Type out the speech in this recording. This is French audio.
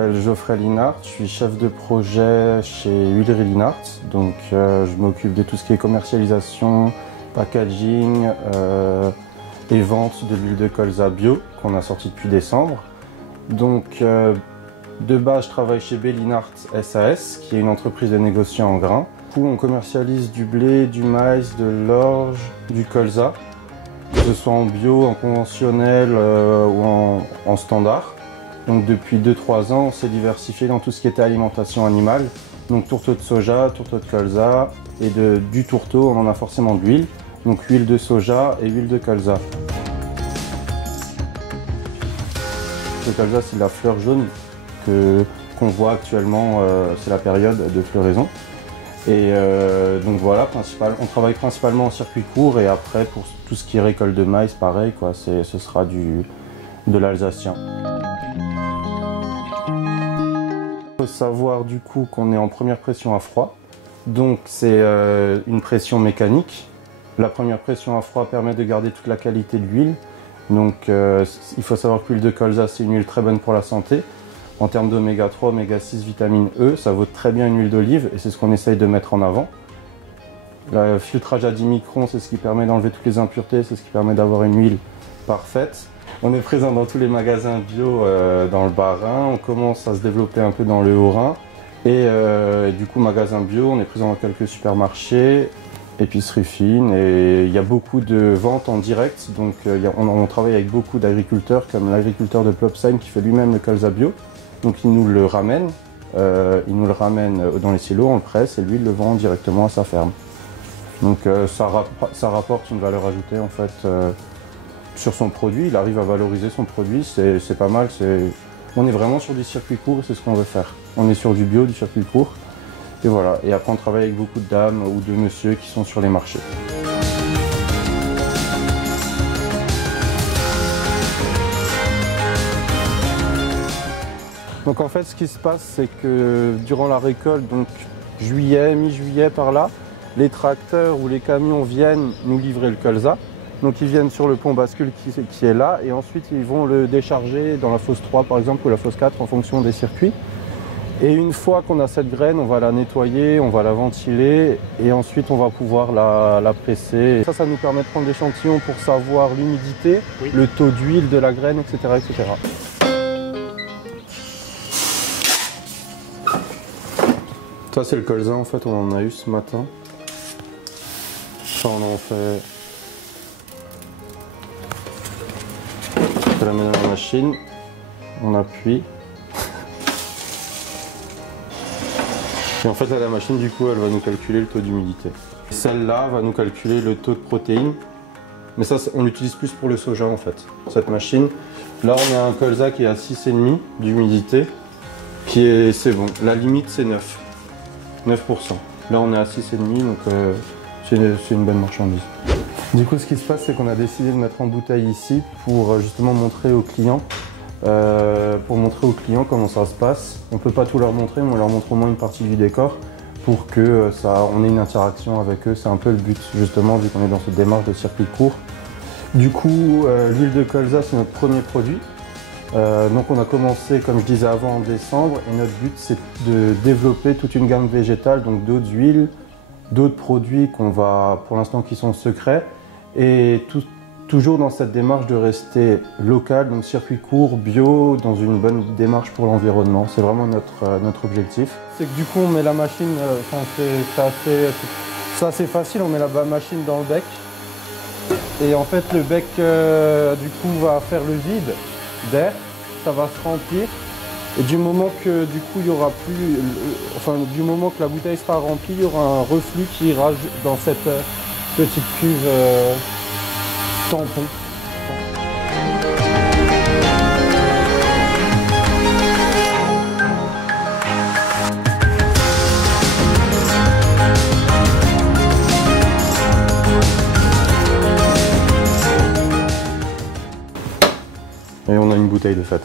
m'appelle Geoffrey Linhart, je suis chef de projet chez Huileries Linhart. Donc je m'occupe de tout ce qui est commercialisation, packaging et vente de l'huile de colza bio qu'on a sorti depuis décembre. Donc de base, je travaille chez B. Linhart SAS, qui est une entreprise de négociants en grains. Où on commercialise du blé, du maïs, de l'orge, du colza, que ce soit en bio, en conventionnel ou en standard. Donc depuis 2-3 ans, on s'est diversifié dans tout ce qui était alimentation animale. Donc tourteau de soja, tourteau de colza et du tourteau, on en a forcément de l'huile. Donc huile de soja et huile de colza. Le colza, c'est la fleur jaune qu'on voit actuellement, c'est la période de floraison. Et donc voilà, on travaille principalement en circuit court et après pour tout ce qui est récolte de maïs, pareil, quoi, ce sera de l'alsacien. Il faut savoir du coup qu'on est en première pression à froid, donc c'est une pression mécanique. La première pression à froid permet de garder toute la qualité de l'huile, donc il faut savoir que l'huile de colza c'est une huile très bonne pour la santé. En termes d'oméga 3, oméga 6, vitamine E, ça vaut très bien une huile d'olive et c'est ce qu'on essaye de mettre en avant. Le filtrage à 10 microns, c'est ce qui permet d'enlever toutes les impuretés, c'est ce qui permet d'avoir une huile parfaite. On est présent dans tous les magasins bio dans le Bas-Rhin, on commence à se développer un peu dans le Haut-Rhin. Et du coup, magasin bio, on est présent dans quelques supermarchés, épiceries fines et il y a beaucoup de ventes en direct. Donc on travaille avec beaucoup d'agriculteurs comme l'agriculteur de Plopsheim qui fait lui-même le colza bio. Donc il nous le ramène dans les silos, on le presse et lui il le vend directement à sa ferme. Donc ça rapporte une valeur ajoutée en fait sur son produit, il arrive à valoriser son produit, c'est pas mal. On est vraiment sur du circuit court et c'est ce qu'on veut faire. On est sur du bio, du circuit court et voilà. Et après on travaille avec beaucoup de dames ou de messieurs qui sont sur les marchés. Donc en fait ce qui se passe c'est que durant la récolte, donc juillet, mi-juillet par là, les tracteurs ou les camions viennent nous livrer le colza. Donc ils viennent sur le pont bascule qui est là et ensuite ils vont le décharger dans la fosse 3 par exemple ou la fosse 4 en fonction des circuits. Et une fois qu'on a cette graine, on va la nettoyer, on va la ventiler et ensuite on va pouvoir la presser. Ça nous permet de prendre l'échantillon pour savoir l'humidité, oui, le taux d'huile de la graine, etc., etc. Ça c'est le colza en fait, on en a eu ce matin. Ça on en fait. On la met dans la machine, on appuie. Et en fait là la machine du coup elle va nous calculer le taux d'humidité. Celle-là va nous calculer le taux de protéines. Mais ça on l'utilise plus pour le soja en fait, cette machine. Là on a un colza qui est à 6,5 d'humidité. C'est bon, la limite c'est 9%. Là on est à 6,5 donc c'est une bonne marchandise. Du coup ce qui se passe c'est qu'on a décidé de mettre en bouteille ici pour justement montrer aux clients comment ça se passe. On ne peut pas tout leur montrer mais on leur montre au moins une partie du décor pour que on ait une interaction avec eux. C'est un peu le but justement vu qu'on est dans cette démarche de circuit court. Du coup l'huile de colza c'est notre premier produit. Donc on a commencé, comme je disais avant, en décembre et notre but c'est de développer toute une gamme végétale, donc d'autres huiles, d'autres produits qu'on va, pour l'instant qui sont secrets et toujours dans cette démarche de rester local, donc circuit court, bio, dans une bonne démarche pour l'environnement. C'est vraiment notre objectif. C'est que du coup on met la machine, c'est assez facile, on met la machine dans le bec et en fait le bec du coup va faire le vide d'air, ça va se remplir et du moment que du coup il y aura plus, du moment que la bouteille sera remplie, il y aura un reflux qui ira dans cette petite cuve tampon. Et on a une bouteille de fête.